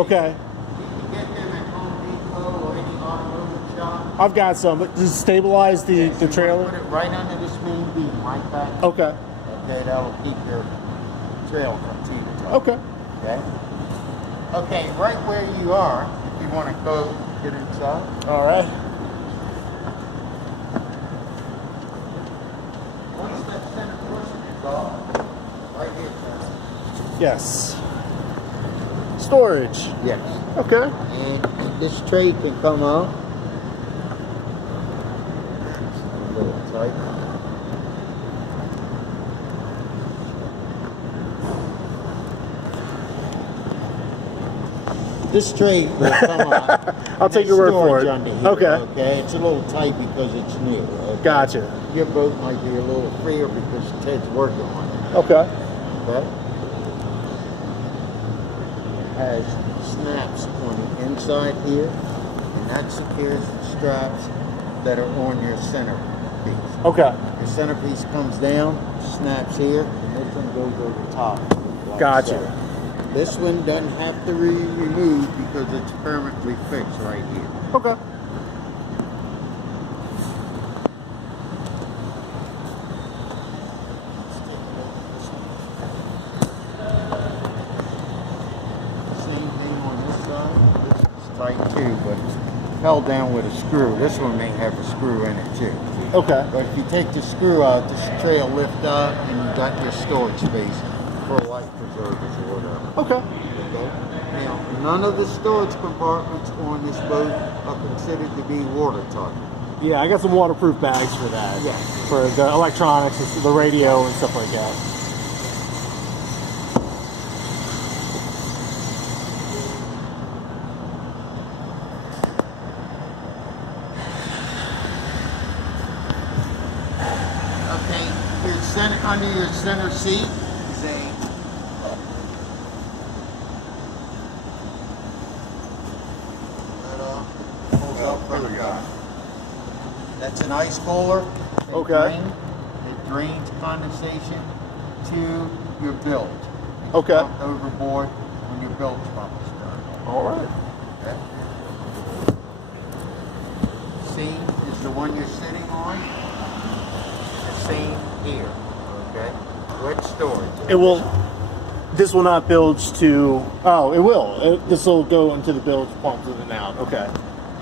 Okay. You can get them at Home Depot or any automotive shop. I've got some. But does it stabilize the You trailer? put it right under this main beam, right back. Okay. Okay, that'll keep your trail from teeter-totter. Okay. Okay? Okay, right where you are, if you want to go get inside. All right. Once that center portion is off, right here, sir. Yes. Storage. Yes. Okay. And this tray can come out. A little tight. This tray will come out. I'll take your word for it. Under here, Okay. Okay. It's a little tight because it's new. Okay? Gotcha. Your boat might be a little freer because Ted's working on it. Okay. Okay. It has snaps on the inside here, and that secures the straps that are on your center piece. Okay. Your centerpiece comes down, snaps here, and this one goes over top. Like Gotcha. so. This one doesn't have to be removed because it's permanently fixed right here. Okay. Same thing on this side. This is tight too, but it's held down with a screw. This one may have a screw in it too. Okay. But if you take the screw out, this tray will lift up and you got your storage space for life preservers or whatever. Okay. Okay? Now, none of the storage compartments on this boat are considered to be watertight. Yeah, I got some waterproof bags for that. Yeah. For the electronics, the radio, and stuff like that. Okay, your center, under your center seat is a that's an ice cooler. Okay. It drains condensation to your bilge. It's Okay. pumped overboard when your bilge pump is done. All right. Okay. Seam is the one you're sitting on. The seam here. Okay. Wet storage. It will. This will not bilge to. Oh, it will. This will go into the bilge pumps in and out. Okay.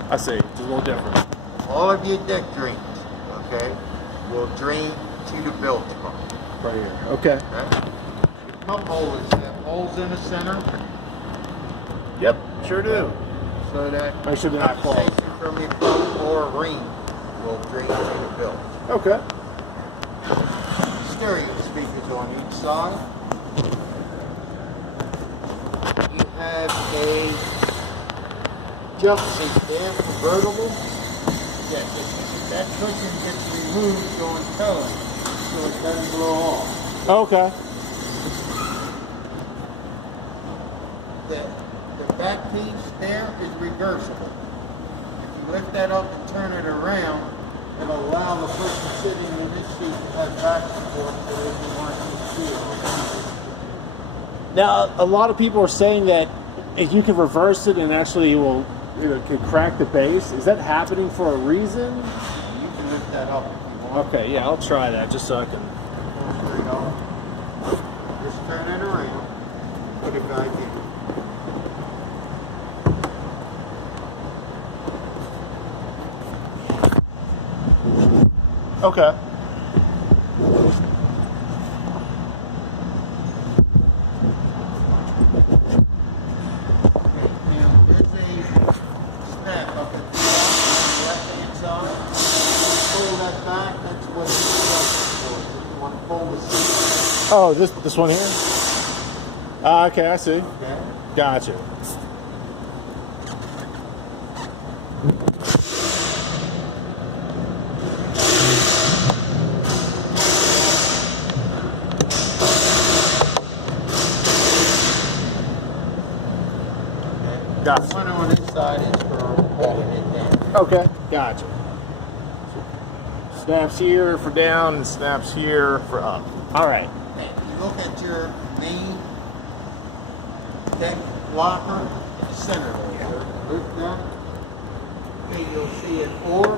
I see. It's a little different. All of your deck drains, okay, will drain to the bilge pump. Right here. Okay. Okay. Your pump holders have holes in the center. Yep. Sure do. So that Make sure they're not clogged. condensation from your pump or ring will drain to the bilge. Okay. Stereo speakers on each side. You have a jump seat there, convertible. Yes, if that cushion gets removed on towing, so it doesn't blow off. Okay. The back piece there is reversible. If you lift that up and turn it around, it'll allow the person sitting in this seat to have back support so they can watch this field. Now, a lot of people are saying that if you can reverse it and actually it can crack the base. Is that happening for a reason? You can lift that up if you want. Okay, yeah, I'll try that just so I can. Go straight up. Just turn it around. Put it back in. Okay. Now, there's a snap up at the top on the left-hand side. Pull that back, that's what it's for. You want to pull the seat. Oh, this one here? Okay, I see. Okay. Gotcha. Gotcha. The one on this side is for holding it down. Okay, gotcha. Snaps here for down and snaps here for up. All right. Okay, if you look at your main Okay, locker in the center there. Lift that. Okay, you'll see an oar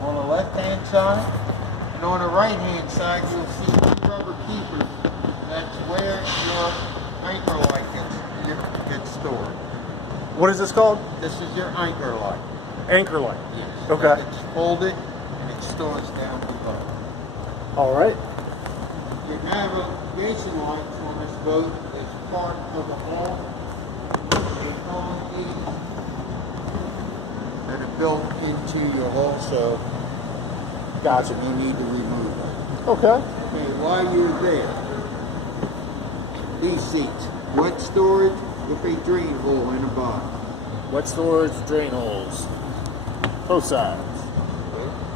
on the left-hand side, and on the right-hand side you'll see two rubber keepers. That's where your anchor light gets stored. What is this called? This is your anchor light. Anchor light. Yes. Okay. It's folded and it stores down below. All right. The navigation lights on this boat is part of the hull. They come in that are built into your hull, so Gotcha. you need to remove them. Okay. Okay, while you're there, these seats, wet storage with a drain hole in the bottom. Wet storage, drain holes. Both sides.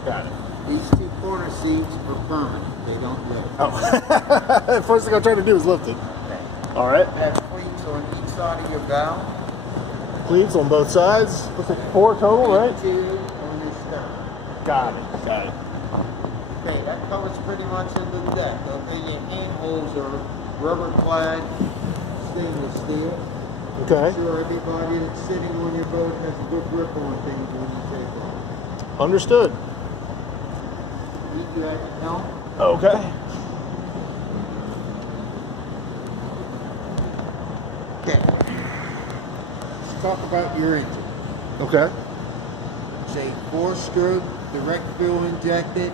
Got it. These two corner seats are permanent. They don't lift. Oh. First thing I'm trying to do is lift it. Okay. All right. Have cleats on each side of your bow. Cleats on both sides. Looks like 4 total, right? 2 on your stern. Got it. Got it. Okay, that covers pretty much into the deck. Okay, your handholds are rubber clad stainless steel. Okay. Make sure everybody that's sitting on your boat has a good grip on things when you take off. Understood. You have your helm. Okay. Okay. Let's talk about your engine. Okay. It's a 4-stroke direct fuel injected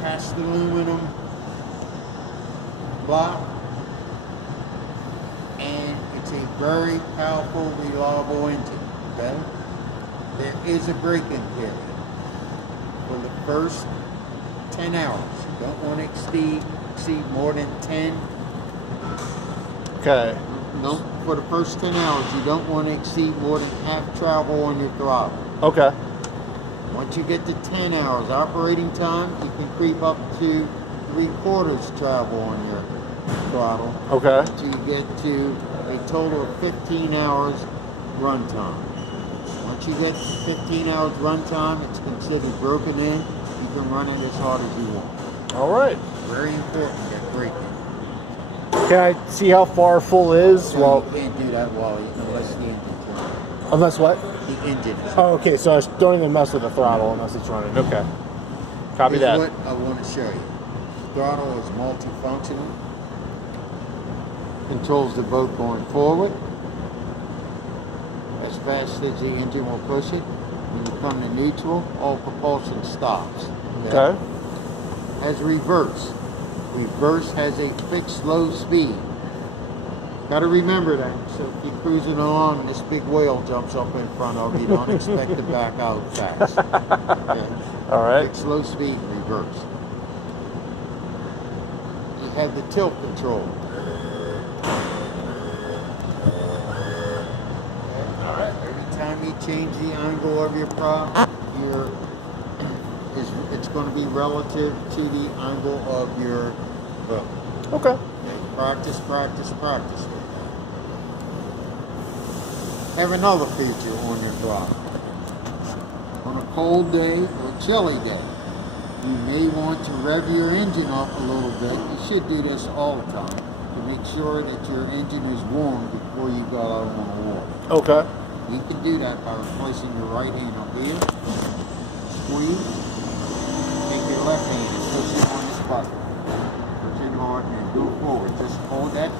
cast aluminum block, and it's a very powerful, reliable engine. Okay? There is a break-in period for the first 10 hours. You don't want to exceed more than 10. Okay. No, for the first 10 hours, you don't want to exceed more than half travel on your throttle. Okay. Once you get to 10 hours operating time, you can creep up to 3/4 travel on your throttle. Okay. Until you get to a total of 15 hours run time. Once you get to 15 hours run time, it's considered broken in. You can run it as hard as you want. All right. Very important, that braking. Can I see how far full is? So Well, you can't do that unless the engine's running. unless what? The engine is Oh, okay. So I don't even mess with the throttle unless it's running. Okay. Copy Here's that. what I want to show you. The throttle is multifunctional. Controls the boat going forward as fast as the engine will push it. When you come to neutral, all propulsion stops. Okay. Has reverse. Reverse has a fixed low speed. Got to remember that. So if you're cruising along and this big whale jumps up in front of you, don't expect to back out fast. Okay? All right. Fixed low speed, reverse. You have the tilt control. Alright, every time you change the angle of your prop, it's going to be relative to the angle of your boat. Okay. Okay, practice, practice, practice with that. Have another feature on your throttle. On a cold day or chilly day, you may want to rev your engine up a little bit. You should do this all the time to make sure that your engine is warm before you go out on the water. Okay. You can do that by placing your right hand up here, squeeze, take your left hand and push it on this button. Push it hard and go forward. Just hold that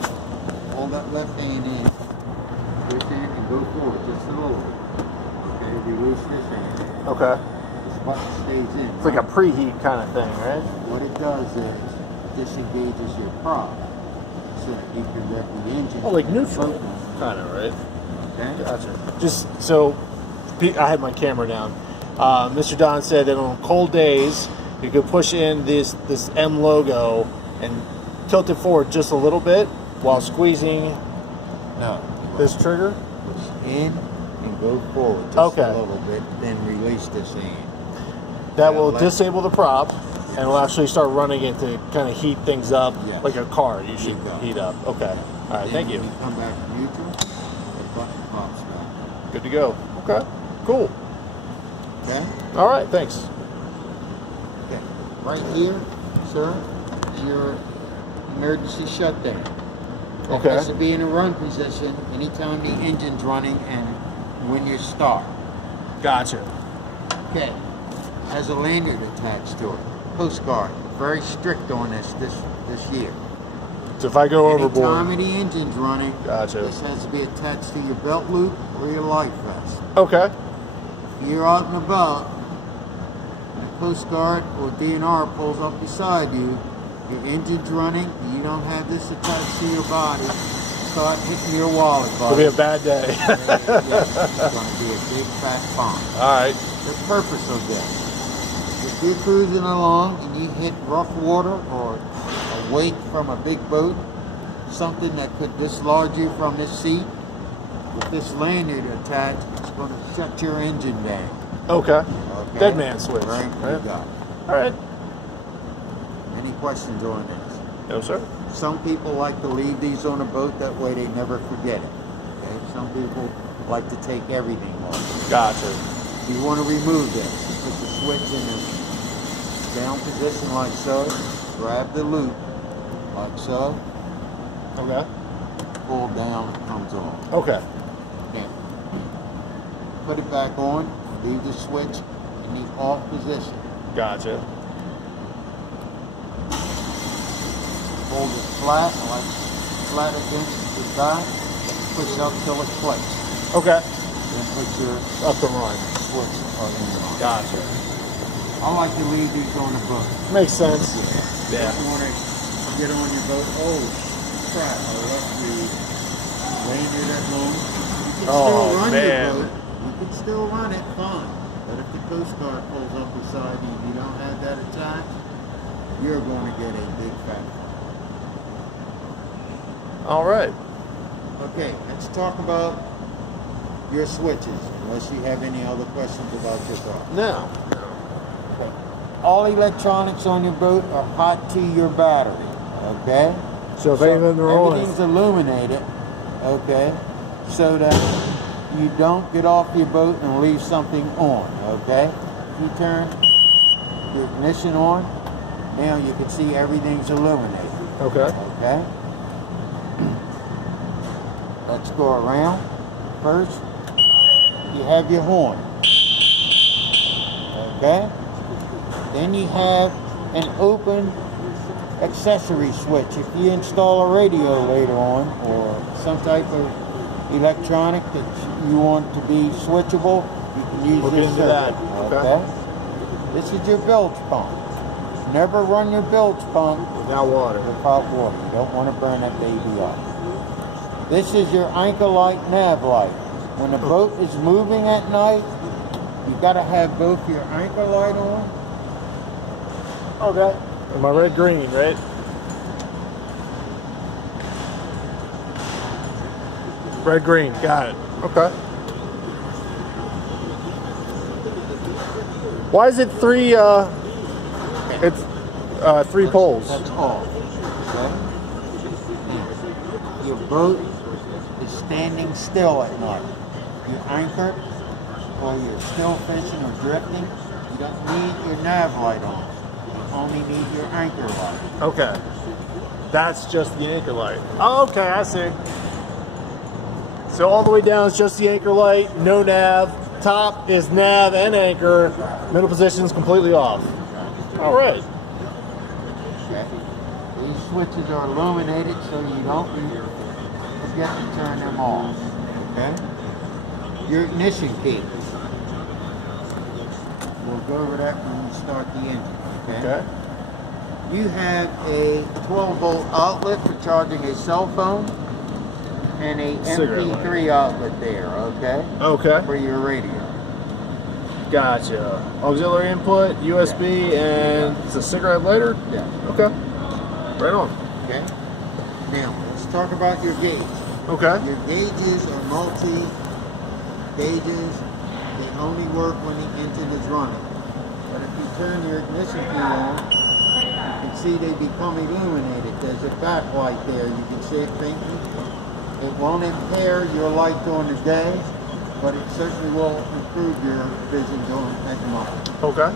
left hand in, push it and go forward just a little bit. Okay, release this hand. Okay. This button stays in. It's like a preheat kind of thing, right? What it does is disengages your prop so that you can rev the engine. Oh, like neutral. Kind of, right? Okay? Gotcha. Just so I had my camera down. Mr. Don said that on cold days, you could push in this M logo and tilt it forward just a little bit while squeezing this trigger. Push in and go forward just Okay. a little bit, then release this hand. That will disable the prop and will actually start running it to kind of heat things up Yes. like a car. You should Heat up. heat up. Okay. All right. Then Thank you. when you come back to neutral, the button pops back. Good to go. Okay. Cool. Okay? All right. Thanks. Okay. Right here, sir, is your emergency shutdown. It Okay. has to be in a run position anytime the engine's running and when you start. Gotcha. Okay. Has a lanyard attached to it. Coast Guard, very strict on this year. So if I go Anytime overboard. the engine's running, Gotcha. this has to be attached to your belt loop or your life vest. Okay. If you're out and about, and the Coast Guard or DNR pulls up beside you, your engine's running, you don't have this attached to your body, start hitting your wallet, It'll buddy. be a bad day. Yeah, it's going to be a big fat bomb. All right. The purpose of this. If you're cruising along and you hit rough water or a wake from a big boat, something that could dislodge you from this seat, with this lanyard attached, it's going to shut your engine down. Okay. Okay? Dead man switch. Right, you Right. got it. All right. Any questions on this? No, sir. Some people like to leave these on a boat, that way they never forget it. Okay? Some people like to take everything off. Gotcha. You want to remove this. Put the switch in the down position like so. Grab the loop like so. Okay. Pull down, it comes off. Okay. Now, put it back on. Leave the switch in the off position. Gotcha. Hold it flat, like flat against the back. Push up till it clicks. Okay. Then put your Up the run. switch up and on. Gotcha. I like to leave these on the boat. Makes sense. Yeah. If you want to get on your boat, oh crap, I left the lanyard at home. You can Oh, still run man. your boat. You can still run it, fine. But if the Coast Guard pulls up beside you and you don't have that attached, you're going to get a big fat. All right. Okay, let's talk about your switches, unless you have any other questions about your car. Now. Okay. All electronics on your boat are hot to your battery, okay? So if anything wrong, everything's illuminated, okay? So that you don't get off your boat and leave something on, okay? If you turn the ignition on, now you can see everything's illuminated, okay. okay? Let's go around. First, you have your horn, okay? Then you have an open accessory switch. If you install a radio later on or some type of electronic that you want to be switchable, you can use Look this into circuit, that. Okay. This is your bilge pump. Never run your bilge pump Without water. without water. You don't want to burn that baby up. This is your anchor light, nav light. When the boat is moving at night, you got to have both your anchor light on. Okay. And my red green, right? Red green. Got it. Okay. Why is it three? It's 3 poles. That's all. Okay? Your boat is standing still at night. You anchor or you're still fishing or drifting, you don't need your nav light on. You only need your anchor light. Okay. That's just the anchor light. Oh, okay, I see. So all the way down is just the anchor light, no nav. Top is nav and anchor. Middle position is completely off. All right. Okay? These switches are illuminated so you don't forget to turn them off. Okay? Your ignition key. We'll go over that when we start the engine. Okay. You have a 12-volt outlet for charging a cell phone and a Cigarette MP3 outlet there, okay? Okay. For your radio. Gotcha. Auxiliary input, USB, and it's a cigarette lighter? Yeah. Okay. Right on. Okay? Now, let's talk about your gauge. Okay. Your gauges are multi-gauges. They only work when the engine is running. But if you turn your ignition key on, you can see they become illuminated. There's a backlight there. You can see it faintly. It won't impair your light during the day, but it certainly will improve your vision at night. Okay.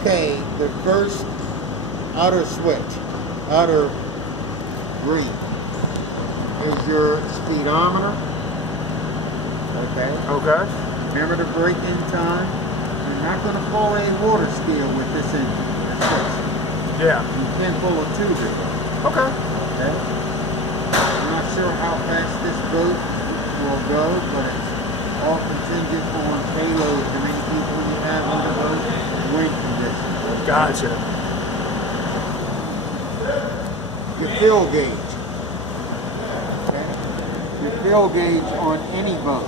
Okay, the first outer switch, outer green, is your speedometer. Okay. Okay. Remember the braking time. You're not going to pull a water steer with this engine. Yeah. You can't pull a tutor. Okay. Okay. I'm not sure how fast this boat will go, but it's all contingent on payload, how many people you have on the boat, and wind conditions. Gotcha. Your fuel gauge. Okay. Your fuel gauge on any boat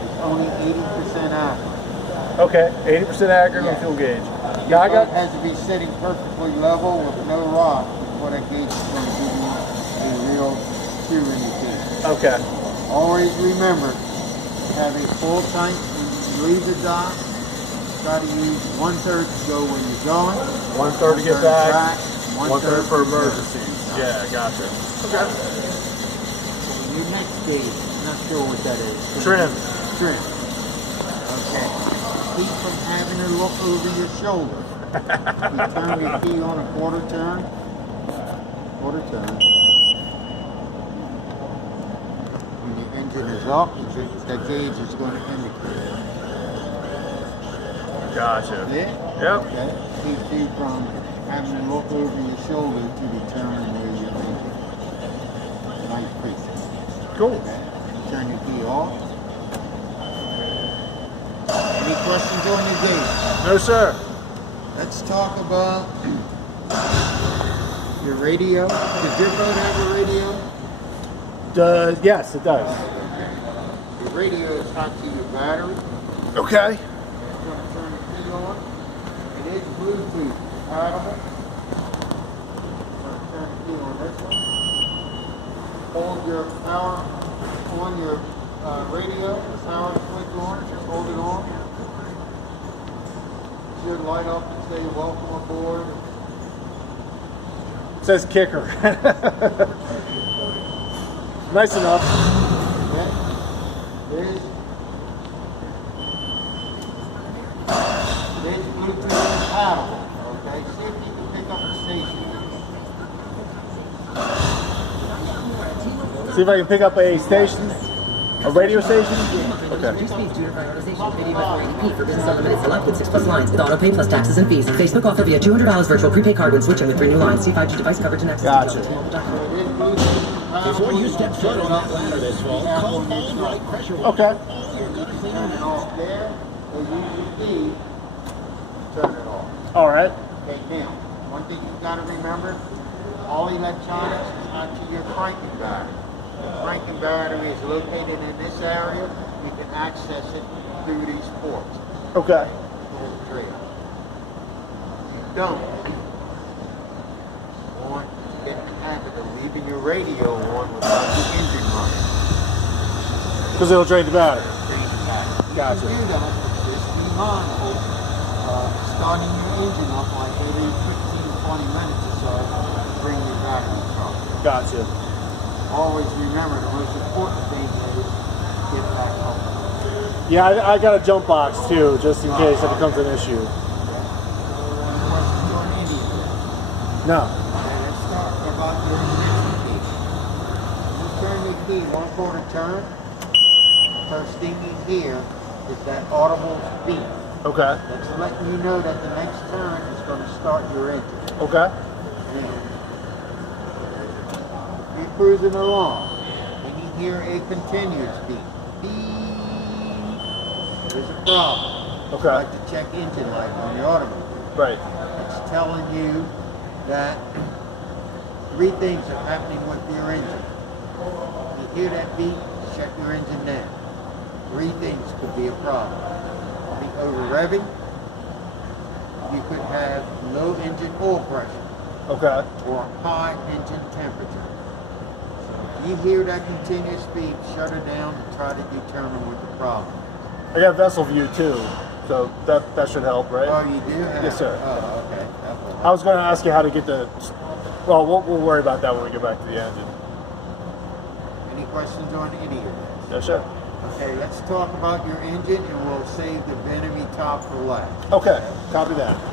is only 80% accurate. Okay, 80% accurate on fuel gauge. Yeah, I got. It has to be sitting perfectly level with no rock before that gauge is going to give you a real true indication. Okay. Always remember to have a full tank when you leave the dock. Try to use 1/3 to go where you're going. 1/3 to get back. 1/3 for return. emergencies. Yeah, gotcha. Okay. Your next gauge, I'm not sure what that is. Trim. Trim. Okay. Keep from having to look over your shoulder. You turn your key on a quarter turn. When the engine is up, the gauge is going to indicate. Gotcha. Yeah? Yep. Okay. Keeps you from having to look over your shoulder to determine where you're making nice pieces. Cool. Okay. Turn your key off. Any questions on your gauge? No, sir. Let's talk about your radio. Does your boat have a radio? Yes, it does. Your radio is hooked to your battery. Okay. It's going to turn the key on. It is Bluetooth compatible. I'm going to turn the key on this one. Hold your power on your radio, the power switch on, just hold it on. It should light up and say welcome aboard. It says kicker. Nice enough. Okay. There's Bluetooth compatible. Okay, see if you can pick up the station. See if I can pick up a station, a radio station. Okay. Speeds due to prioritization. Video with 480p for business unlimited select with 6+ lines with auto pay plus taxes and fees. Facebook offer via $200 virtual prepaid card when switching with 3 new lines. See 5G device coverage and access Gotcha. details at T-Mobile.com. It is Bluetooth compatible. Before you step foot on that ladder this fall, call Paul and Wright Pressure Wash. Okay. Turn it off there, or use your key to turn it off. All right. Okay, now, one thing you've got to remember, all electronics is not to your cranking battery. The cranking battery is located in this area. You can access it through these ports. Okay. Little trail. You don't want to get in the habit of leaving your radio on without the engine running. Because it'll drain the battery. Gotcha. You do that, just be mindful of starting your engine up like every 15-20 minutes or so to bring your battery up. Gotcha. Always remember the most important thing is get back home. Yeah, I got a jump box too, just in case it becomes an issue. Any questions on any of that? No. Okay, let's talk about your ignition key. You turn your key 1/4 turn. First thing you hear is that audible beep. Okay. That's letting you know that the next turn is going to start your engine. Okay. You're cruising along, and you hear a continuous beep. Beep. There's a problem. Okay. Like the check engine light on your automobile. Right. It's telling you that 3 things are happening with your engine. You hear that beep, shut your engine down. 3 things could be a problem. The over revving. You could have low engine oil pressure. Okay. Or high engine temperature. So if you hear that continuous beep, shut it down and try to determine what the problem is. I got vessel view too, so that should help, right? Oh, you do have? Yes, sir. Oh, okay. That will help. I was going to ask you how to get the. Well, we'll worry about that when we get back to the engine. Any questions on any of this? Yes, sir. Okay, let's talk about your engine and we'll save the Benamy top for last. Okay, copy that.